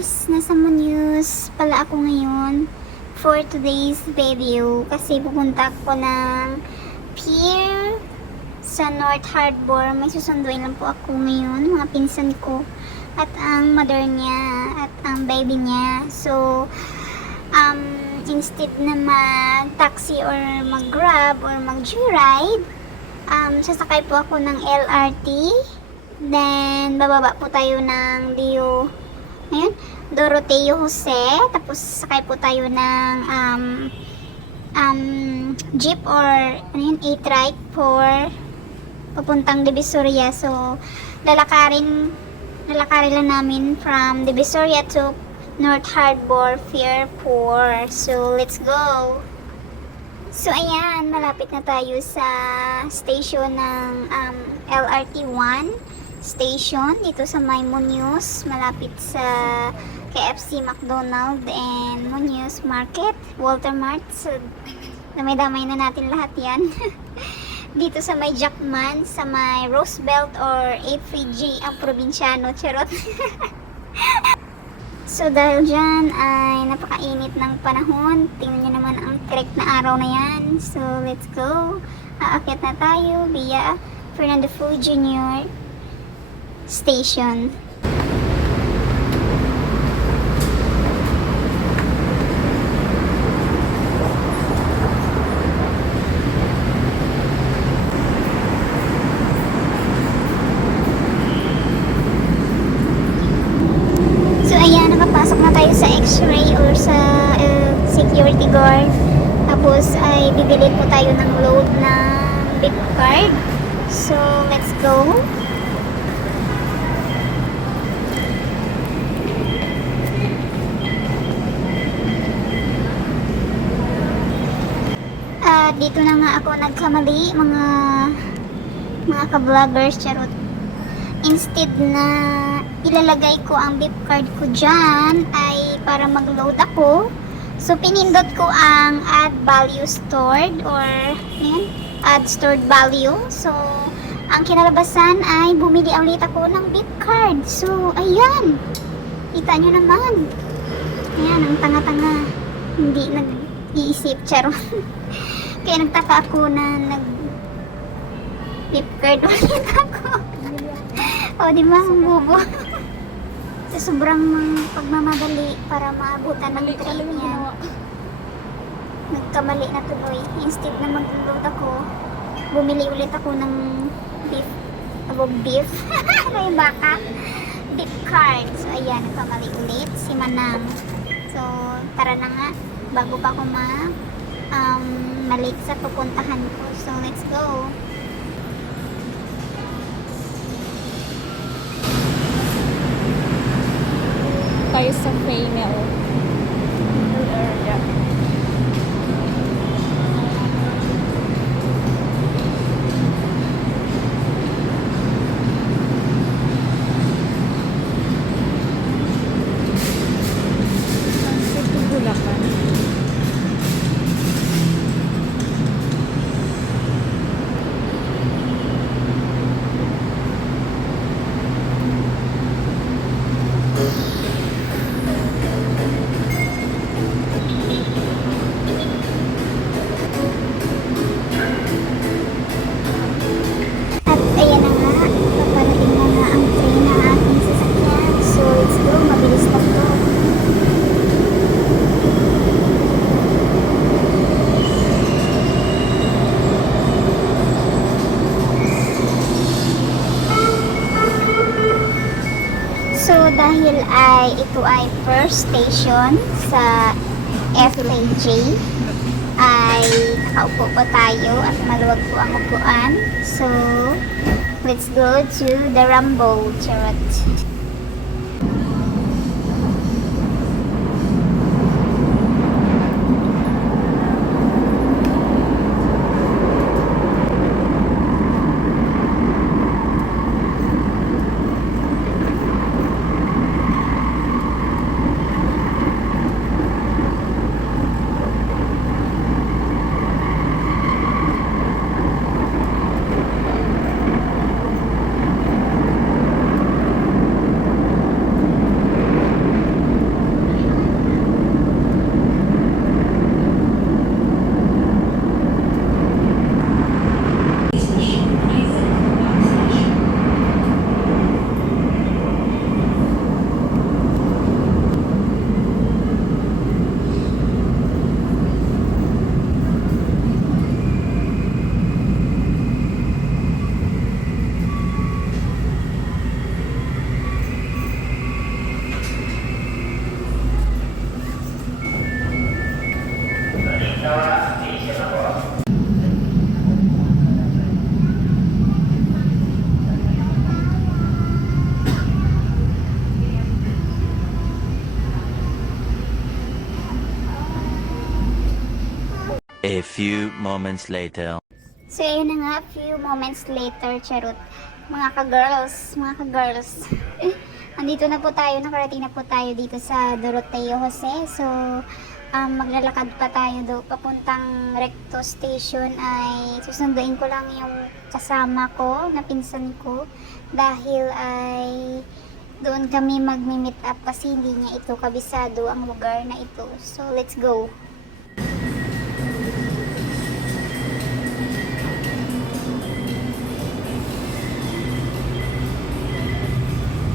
guys! Nasa Muñoz pala ako ngayon for today's video kasi pupunta ako ng pier sa North Harbor. May susunduin lang po ako ngayon, mga pinsan ko at ang mother niya at ang baby niya. So, instead na mag-taxi or mag-grab or mag-joyride, sasakay po ako ng LRT. Then, bababa po tayo ng Doroteo Jose. Tapos, sakay po tayo ng jeep or 8-ride for papuntang Divisoria. So, lalakarin lang namin from Divisoria to North Harbor Pier 4. So, let's go! So, ayan, malapit na tayo sa station ng LRT 1 station dito sa may Muñoz, malapit sa KFC, McDonald, and Muñoz Market, Walter Mart. So, damay-damay na natin lahat yan. Dito sa may Jackman, sa may Roosevelt or AFG, ang probinsyano, charot. So, dahil dyan ay napakainit ng panahon, tingnan nyo naman ang correct na araw na yan. So, let's go. Aakyat na tayo via Fernando Fu Jr. Station. So ayan, nakapasok na tayo sa X-ray or sa security guard. Tapos ay bibili po tayo ng load ng big card. So let's go. Dito na nga ako nagkamali, mga ka-vloggers, charot. Instead na ilalagay ko ang beep card ko dyan ay para mag-load ako, so pinindot ko ang add value stored or add stored value. So ang kinalabasan ay bumili ulit ako ng beep card. So ayan, kita nyo naman, ayan, ang tanga-tanga, hindi nag-iisip, charot. Kaya nagtaka ako na nag-beep card ulit ako. O, di ba, ang bobo. Sa sobrang pagmamadali para maabutan ng train yan, nagkamali na tuloy. Instead na mag-load ako, bumili ulit ako ng beef. Ano yung baka? Beef card. So, ayan, nagkamali ulit si Manang. So, tara na nga, bago pa ako malit sa pupuntahan ko. So, let's go. Tayo sa Fainel area. Ito Bulacan. Dahil ito ay first station sa FAJ, ay nakaupo po tayo at maluwag po ang upuan. So, let's go to the Rambo, charot. A few moments later. So, ayun na nga, few moments later, charot. Mga ka-girls. Andito na po tayo, nakarating na po tayo dito sa Doroteo Jose. So, maglalakad pa tayo do papuntang Recto Station ay susunduin ko lang yung kasama ko, na pinsan ko. Dahil ay doon kami magmi-meet up kasi hindi niya ito kabisado ang lugar na ito. So, let's go.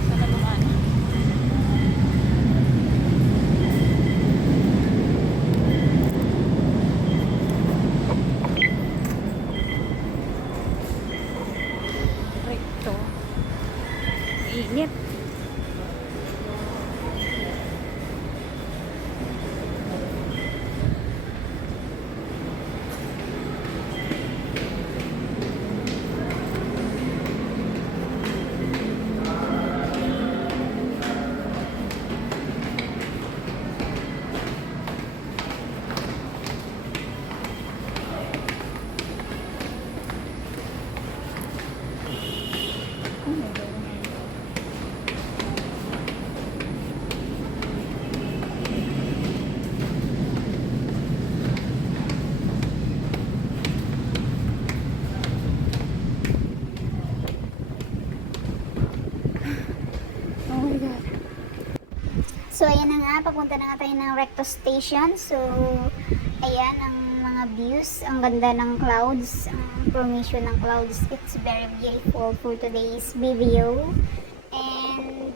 Sana dumaan. Recto. Init. Oh my God. So, ayan na nga, papunta na nga tayo ng Recto Station. So, ayan ang mga views. Ang ganda ng clouds, ang formation ng clouds. It's very beautiful for today's video. And,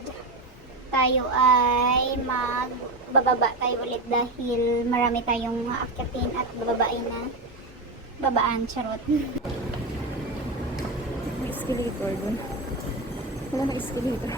tayo ay magbababa tayo ulit dahil marami tayong aakyatin at bababain na babaan, charot. May escalator dun. Wala na escalator.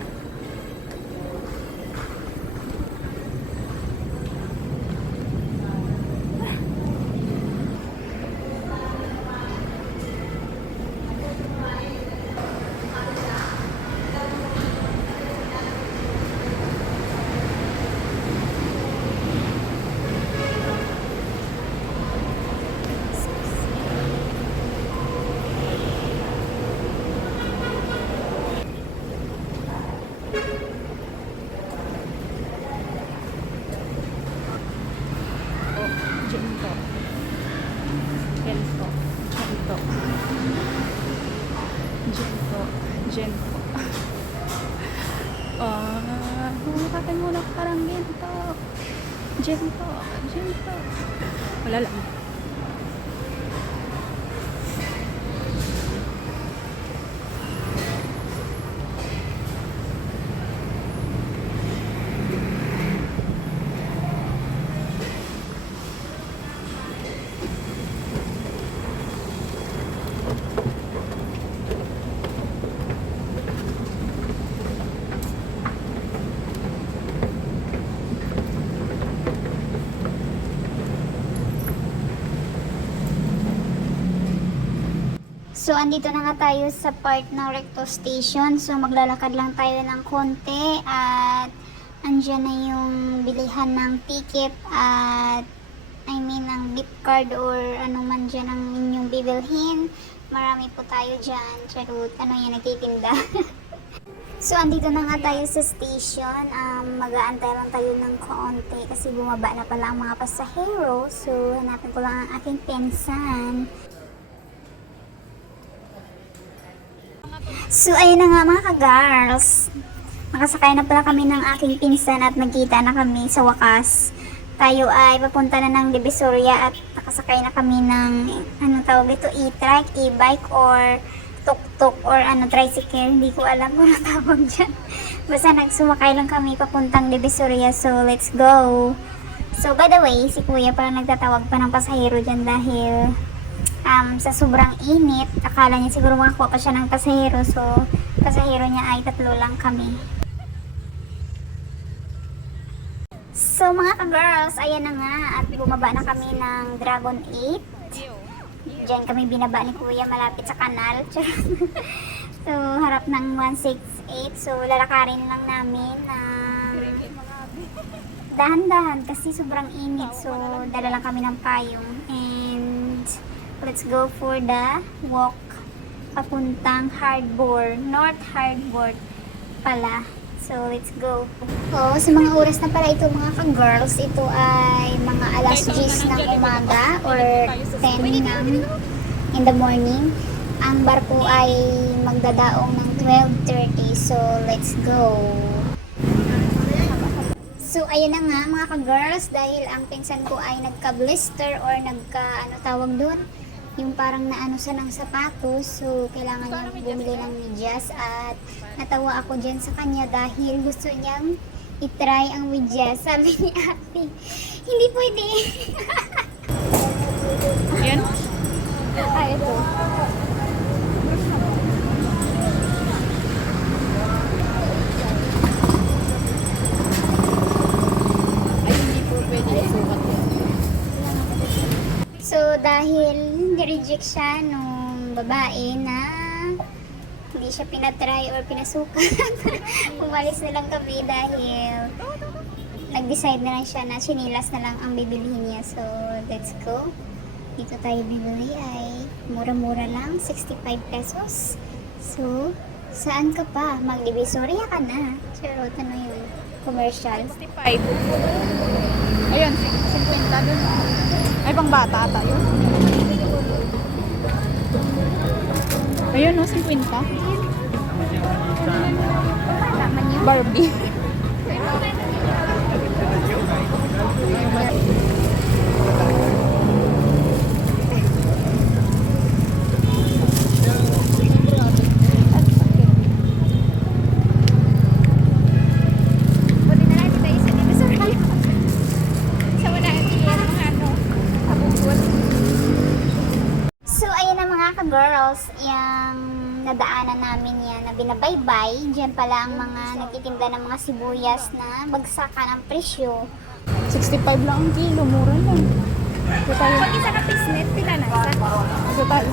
Ginto. Ginto. Ginto. Ginto. Ginto. Humakatan mo na parang ginto. Ginto. Ginto. Wala lang. So, andito na nga tayo sa part ng Recto Station. So, maglalakad lang tayo ng konti at andyan na yung bilihan ng ticket at ng beep card or ano man dyan ang inyong bibilhin. Marami po tayo dyan. Charot, ano yan, nagtitinda. So, andito na nga tayo sa station. Mag-aantay lang tayo ng konti kasi bumaba na pala ang mga pasahero. So, hanapin ko lang ang aking pinsan. So, ayun na nga mga ka-girls. Nakasakay na pala kami ng aking pinsan at nagkita na kami sa wakas. Tayo ay papunta na ng Divisoria at nakasakay na kami ng, ano tawag ito, e-trike, e-bike or tuk-tuk or tricycle. Hindi ko alam kung ano tawag dyan. Basta nagsumakay lang kami papuntang Divisoria. So, let's go. So, by the way, si kuya parang nagtatawag pa ng pasahero dyan dahil sa sobrang init, akala niya siguro makakuha pa siya ng pasahero. So, pasahero niya ay 3 lang kami. So, mga ka-girls, ayan na nga. At bumaba na kami ng Dragon 8. Diyan kami binaba ni kuya malapit sa kanal. So, harap ng 168. So, lalakarin lang namin ng dahan-dahan kasi sobrang init. So, dala lang kami ng payong. And let's go for the walk papuntang Harbor, North Harbor pala. So, let's go. Oh, sa mga oras na pala ito mga ka-girls, ito ay mga alas 10 ng umaga or 10 ng in the morning. Ang barko ay magdadaong ng 12:30. So, let's go. So, ayun na nga mga ka-girls, dahil ang pinsan ko ay nagka-blister or ano tawag doon, yung parang naano sa ng sapatos. So, kailangan niya bumili ng medyas at natawa ako dyan sa kanya dahil gusto niyang itry ang medyas. Sabi ni ate, hindi pwede. Yan. Ito. Ay, hindi po pwede isukat yan. So, dahil nireject siya nung babae na hindi siya pinatry or pinasukan, umalis na lang kami dahil nag-decide na lang siya na chinilas na lang ang bibilihin niya. So, let's go. Dito tayo bibili ay mura-mura lang, 65 pesos. So, saan ka pa? Mag-Divisoria ka na. Charot, ano yun? Commercial. 65. Ayun, 50 dun. Ay, pang bata ata yun. Ayun, no, 50. Barbie. Buti na lang dito isa dito sa Rio. Sa wala ang mga ano, abubot. So, ayun na mga ka-girls, yung nadaanan namin yan na binabaybay. Diyan pala ang mga nagtitinda ng mga sibuyas na bagsakan ang presyo. 65 lang ang kilo, mura lang. Ito tayo. Pag isa ka pisnet, pila na isa. Ito tayo.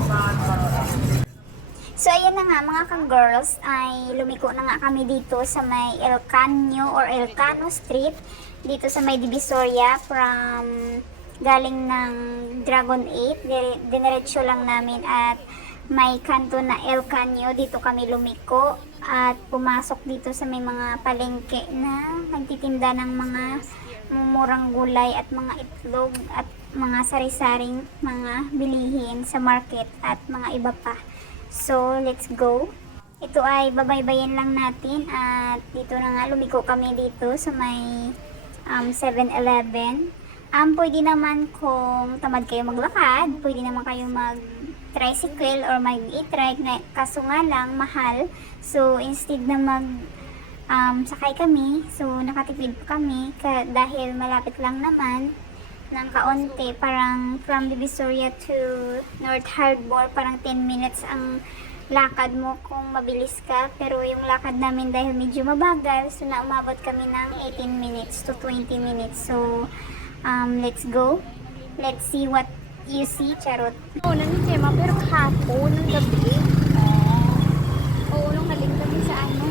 So, ayan na nga mga ka-girls, ay lumiko na nga kami dito sa may Elcano or Elcano Street. Dito sa may Divisoria from galing ng Dragon 8. Dinerecho lang namin at may kanto na Elcano. Dito kami lumiko at pumasok dito sa may mga palengke na nagtitinda ng mga mumurang gulay at mga itlog at mga sari-saring mga bilihin sa market at mga iba pa. So, let's go. Ito ay babaybayin lang natin at dito na nga lumiko kami dito sa may 7-Eleven. Pwede naman kung tamad kayo maglakad, pwede naman kayo mag-tricycle or mag-e-trike, kaso nga lang mahal. So, instead na sakay kami, so nakatipid po kami dahil malapit lang naman ng kaunti, parang from Divisoria to North Harbor, parang 10 minutes ang lakad mo kung mabilis ka. Pero yung lakad namin dahil medyo mabagal, so naumabot kami ng 18 minutes to 20 minutes. So, let's go. Let's see what you see, charot. Oo, ni Gemma, pero kahapon, ng gabi. Oo, nung naling kami sa ano.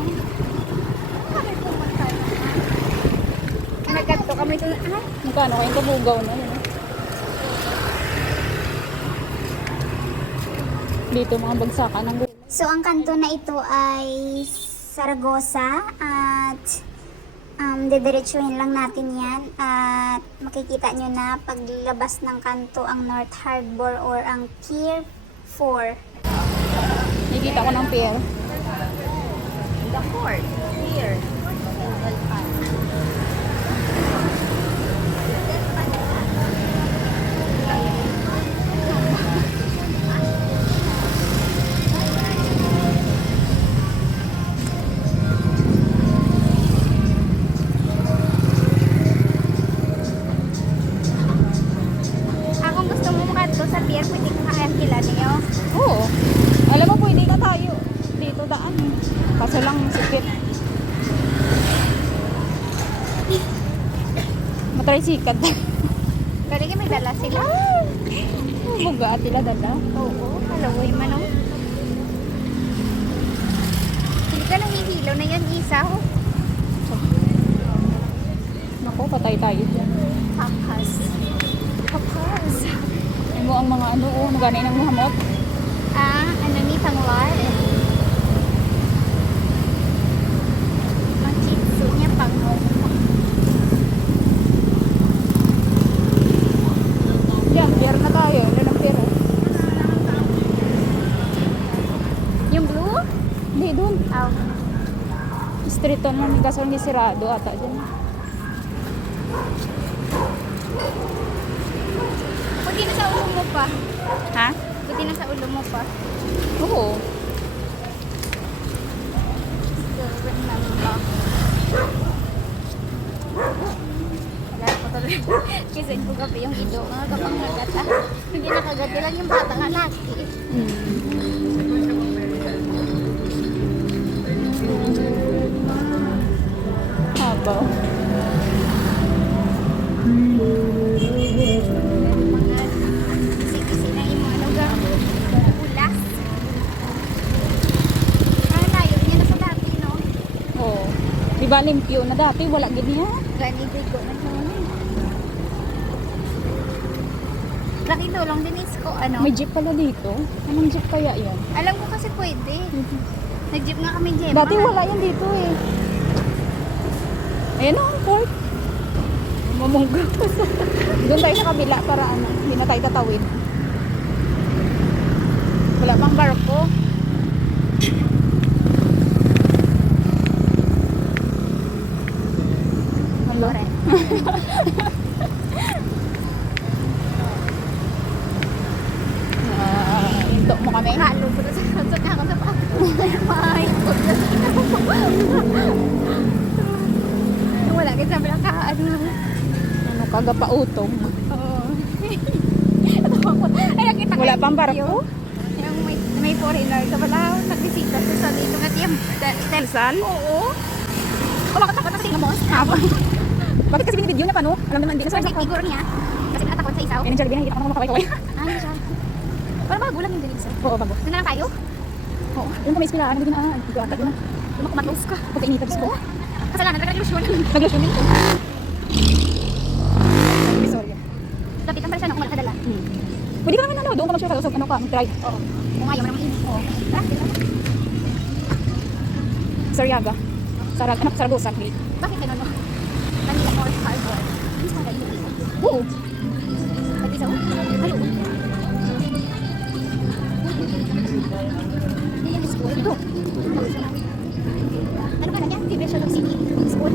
Kami pumunta na. Nagkanto kami doon. Magkano kayong kabugaw na yun? Dito mga bagsakan ng gulay. So, ang kanto na ito ay Saragossa at didiretsuhin lang natin yan at makikita nyo na paglabas ng kanto ang North Harbor or ang Pier 4. Nakikita ko ng pier. The port, Pier. Kung gusto mo makadto sa pier, pwede ka kaya niyo. Oo. Alam mo, pwede na tayo. Dito daan. Kaso lang sikit. Matry sikat. Pwede ka may dala sila. Buga tila dada. Oo, halaway man oh. Hindi ka nang hihilo na yan, isa oh. Naku, patay tayo dyan. Papas. Papas. Ay, mo ang mga ano, oh, naganay ng muhamot. Underneath ang lar. Ang chitsu niya pang Yan, pier na tayo. Wala ng pier. Oh. Yung blue? Hindi, doon. Oh. Street on lang, kaso hindi sirado ata dyan. Buti na sa ulo mo pa. Ha? Buti na sa ulo mo pa. Oo. Wala ko tuloy. Kasi ko gabi yung ido. Mga kapang nagata. Hindi nakagati lang yung bata nga laki. Haba. Mga kasi na yung mga lugar. Ulas. Layo niya na sa dati, no? Oo. Di ba limpyo na dati? Wala gid niya. Gani ko na naman. Laki tulong din is ko, ano? May jeep pala dito. Anong jeep kaya yun? Alam ko kasi pwede. Nag-jeep nga kami, Jeep. Dati wala yan dito eh. Ayan o, ang port. Mamungga. Doon tayo sa kabila para ano, hindi na tayo tatawid. Wala pang barko. Hello? Hinto mo kami? Halo ko na sa kansot na ako sa pag. Mahayot na sa wala kasi sabi lang ano. Ano kaga pautog? Oo. Ay, nakita ko Wala yung pang video. barko? Yung may foreigner sa Balao, nagbisita sa sa dito nga tiyam. Sal? Oo. Kumakatakot na kasi ng mos. Bakit kasi binibidyo niya pa no? Alam naman, hindi na Kasi sa figure niya. Kasi natakot sa isaw. Yan yung Jollibee, hindi pa ako makakaway-kaway. Ay, siya. Parang bago lang yung ganito sir. Oo, bago. Doon na lang tayo. Oo, yun kami ispilaan. Hindi na, hindi ko ata yun. Kumakumatos ka. Pagkainita, Diyos ko. Kasalanan, nag-relusyon. Naglasyon din ko. Sorry. Lapitan pa rin siya na kung wala kadala. Pwede ka naman ano, doon ka mag-share ka. Ano ka, mag-try. Oo. Kung ayaw mo naman ini. Oo. Tara, dito. Sariaga. Saragosa. Bakit ganun no? Manila North Harbor. Miss mo ganun. Oo. Pati sa Ay, oo. Yan yung school. Ito. Ano ka na niya? Division of City School.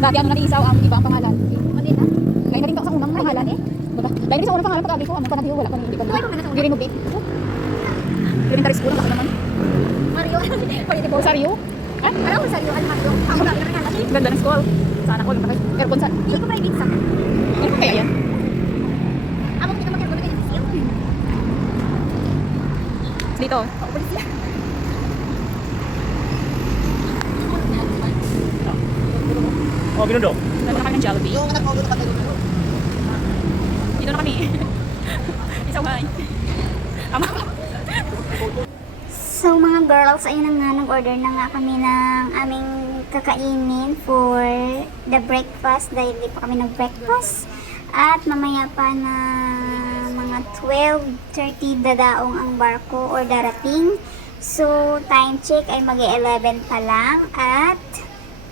Dati ano na isaw ang iba ang pangalan. Manila. Kaya natin ka sa unang pangalan eh. Diba? Dahil rin sa unang pangalan pag-abi ko, ano pa na wala pa hindi pa. Tuway ko na sa una. Di-renovate. Elementary school, baka naman. Mario. Pwede po, Sario. Ha? Parang Rosario Almario. Ako na rin natin. Ganda ng school. Sana ko, aircon sa... Hindi ko private sa. Ano pa kaya yan? Amo kita mag-aircon na ganyan siya. Dito. Oo, pwede siya. Oh, binundo. Dito na kami ng Jollibee. Dito na kami. Isaw nga. Ama. So mga girls, ayun na nga, nag-order na nga kami ng aming kakainin for the breakfast dahil di pa kami nag-breakfast. At mamaya pa na mga 12:30 dadaong ang barko or darating. So time check ay mag-11 pa lang at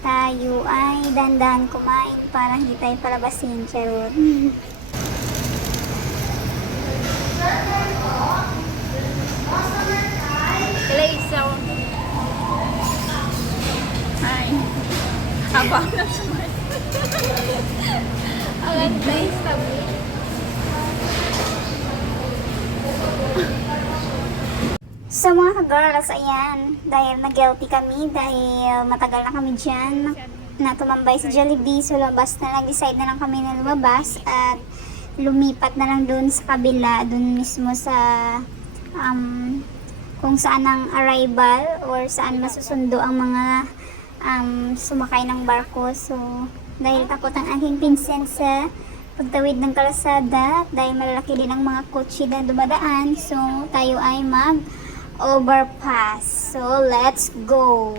tayo ay dandan kumain para hindi tayo palabasin. Charot. Hello, hi. Aba. Ang nice tabi. So mga ka-girls, ayan, dahil na-guilty kami, dahil matagal na kami dyan, na tumambay sa Jollibee, so labas na, nag-decide na lang kami na lumabas at lumipat na lang dun sa kabila, dun mismo sa kung saan ang arrival or saan masusundo ang mga sumakay ng barko. So dahil takot ang aking pinsan sa pagtawid ng kalsada, dahil malalaki din ang mga kotse na dumadaan, so tayo ay mag-overpass. So let's go!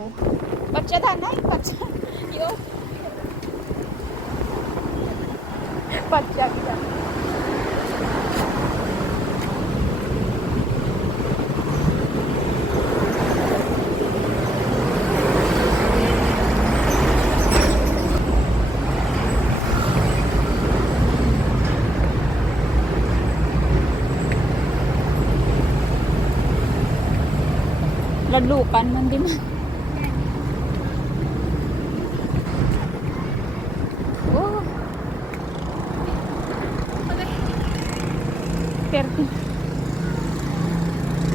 Patsa danay, patsa. Yo. Patsa kita. Kadlukan man di man. Oh. Perti.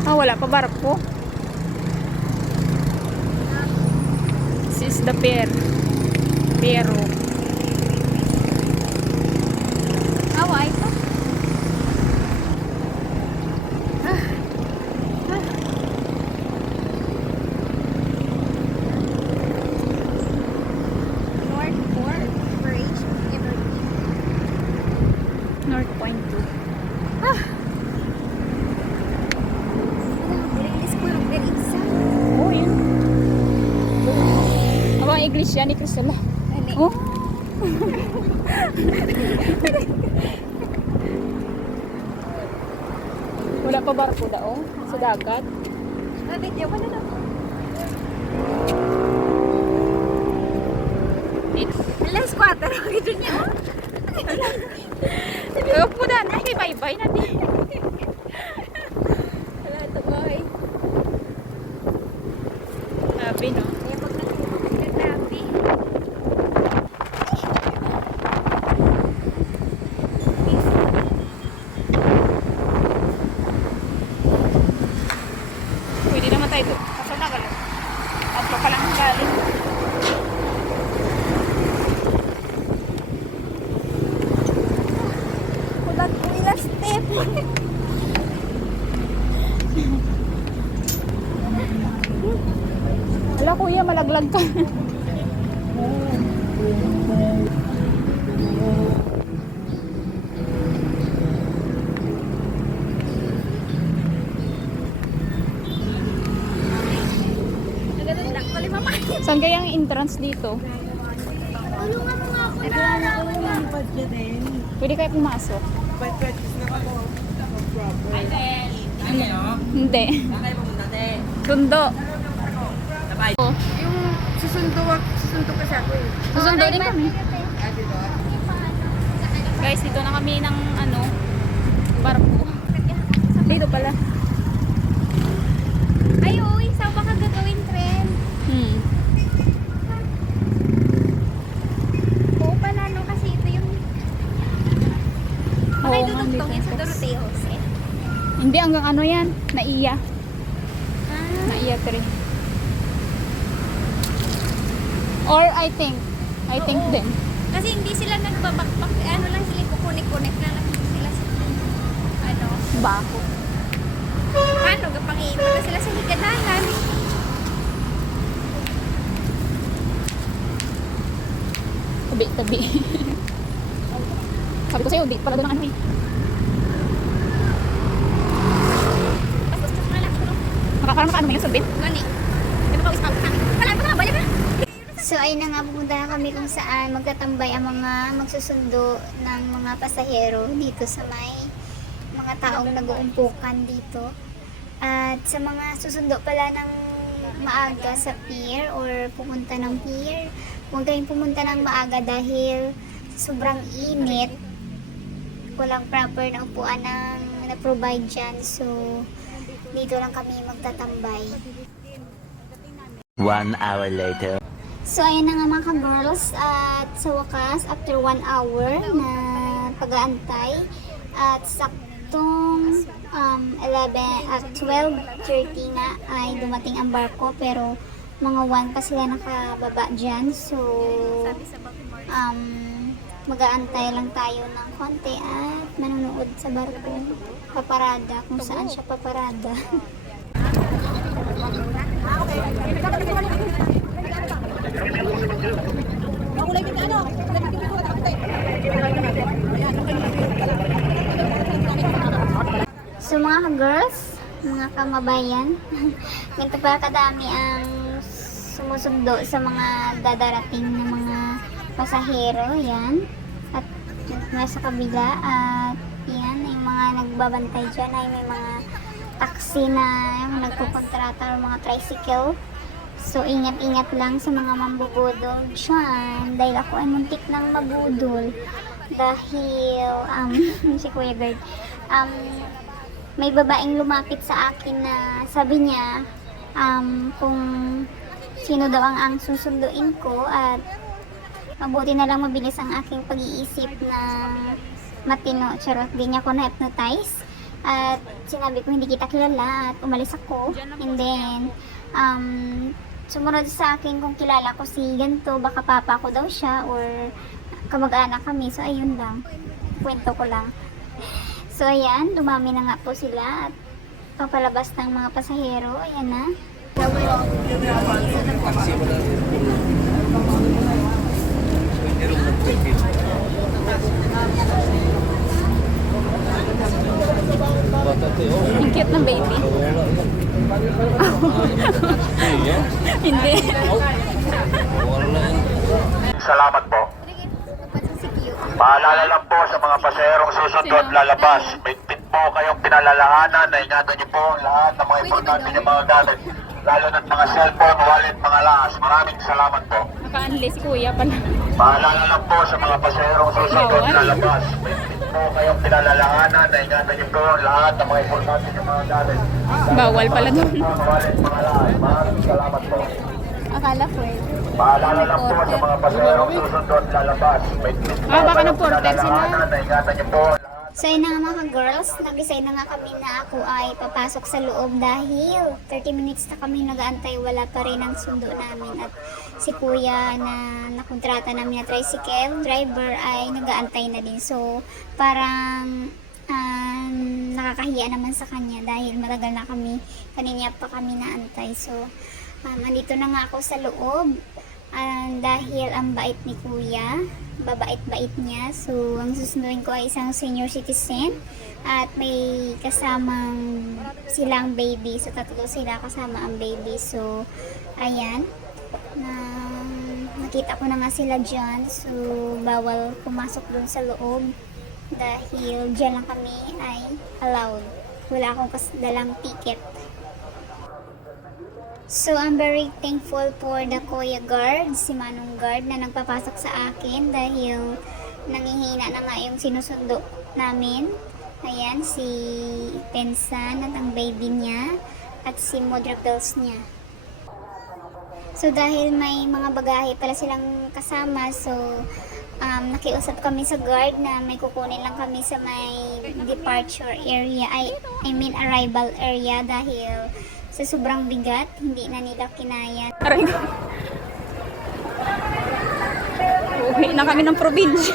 Ah, wala pa barko. This is the pier. Pero. Awa ito. North Port Bridge, Evergreen. North Point 2. Release ko yung isa. Oh, yun. Abang iglesia ni Cristela. Oh. Wala pa barko daw sa dagat. Video ko na lang. Alas 4 ito niya. Pero po na, kay bye-bye na di. Wala ito boy. Sabi no. Kaya pag nagkakabi. Pwede naman tayo ito. Kaso na galing. Tatlo pa lang galing. Kulat ko ilang step. Wala kuya, malaglag ka. Nagatundak ko lima man. Saan kaya ang entrance dito? Tulungan mo nga ako na. Pwede kayo pumasok? Hindi. Sundo. Oh. Yung susundo ka sa ako eh. Susundo din kami. Guys, dito na kami ng ano, barko. Dito pala. Ay, uy, saan ba ka gagawin, friend? Oo pala, no? Kasi ito yung... Oo, Bakit nga, dudugtong yan sa dito. Doroteos eh? Hindi, hanggang ano yan? Naiya. Ah, Naiya 3. Or I think Oo. din. kasi hindi sila nagbabakbak. Ano lang sila, kukunik-kunik na lang sila sa... Ano? Bako. Paano? Gapang-iipan na sila sa higadahan. Tabi. Sabi ko sa'yo, di pala doon ang ano eh. Basta sa lang. Parang nakaano mo yung sulbin? Gani. Di ba pawis pa? Wala pa nga, balik na. So ayun na nga, pupunta na kami kung saan magtatambay ang mga magsusundo ng mga pasahero dito sa may mga taong nag-uumpukan dito. At sa mga susundo pala ng maaga sa pier or pupunta ng pier, huwag kayong pumunta ng maaga dahil sobrang init. Walang proper na upuan ng na-provide dyan. So dito lang kami magtatambay. 1 hour later. So, ayan na nga mga ka-girls, at sa wakas, after 1 hour na pag-aantay, at saktong 12:30 na ay dumating ang barko, pero mga 1 pa sila nakababa dyan. So, mag-aantay lang tayo ng konti at manonood sa barko, paparada, kung saan siya paparada. So mga girls, mga kamabayan, ganito pala kadami ang sumusundo sa mga dadarating na mga pasahero, yan. At nasa kabila, at yan, yung mga nagbabantay dyan ay may mga taxi na yung nagpukontrata o mga tricycle. So, ingat-ingat lang sa mga mambubudol dyan. Dahil ako ay muntik ng mabudol. Dahil, si Kuya Gerd, may babaeng lumapit sa akin na sabi niya, kung sino daw ang susunduin ko, at mabuti na lang mabilis ang aking pag-iisip na matino. Charot, di niya ako na-hypnotize. At sinabi ko hindi kita kilala at umalis ako. And then, sumunod sa akin kung kilala ko si ganito, baka papa ko daw siya or kamag-anak kami. So, ayun lang. Kwento ko lang. So, ayan. Dumami na nga po sila at papalabas ng mga pasahero. Ayan na. Ang cute ng baby. Hindi. Salamat po. Paalala lang po sa mga pasaherong susunod lalabas. May tip po kayong pinalalahanan na ingatan niyo po ang lahat ng mga importante ng mga gamit. Lalo na mga cellphone, wallet, mga lahas. Maraming salamat po. Naka-unli si kuya pala. Paalala lang po sa mga pasaherong susunod lalabas. May tip po kayong pinalalahanan na ingatan niyo po ang lahat ng mga importante ng mga gamit. Bawal pala doon. Cellphone, wallet, mga lahas. Maraming salamat po. Akala ko eh. Paalala lang po sa mga pasaherong susunod lalabas. May tip po Baka kayong nag-porter sila. pinalalahanan na ingatan niyo po ang lahat. So yun na nga mga girls, nag-decide na nga kami na ako ay papasok sa loob dahil 30 minutes na kami nag-aantay, wala pa rin ang sundo namin, at si kuya na nakontrata namin na tricycle driver ay nag-aantay na din. So parang nakakahiya naman sa kanya dahil matagal na kami, kanina pa kami naantay. So andito na nga ako sa loob. Dahil ang bait ni kuya, babait-bait niya. So, ang susunduin ko ay isang senior citizen at may kasamang silang baby. So, tatlo sila kasama ang baby. So, ayan. Nakita ko na nga sila dyan. So, bawal pumasok dun sa loob dahil dyan lang kami ay allowed. Wala akong dalang ticket. So, I'm very thankful for the Kuya guard, si Manong guard na nagpapasok sa akin dahil nangihina na nga yung sinusundo namin. Ayan, si Pensan at ang baby niya at si Modra Pills niya. So, dahil may mga bagahe pala silang kasama, so nakiusap kami sa guard na may kukunin lang kami sa may departure area, I mean arrival area, dahil sa sobrang bigat, hindi na nila kinaya. Aray ko. Uwi na kami ng probinsya.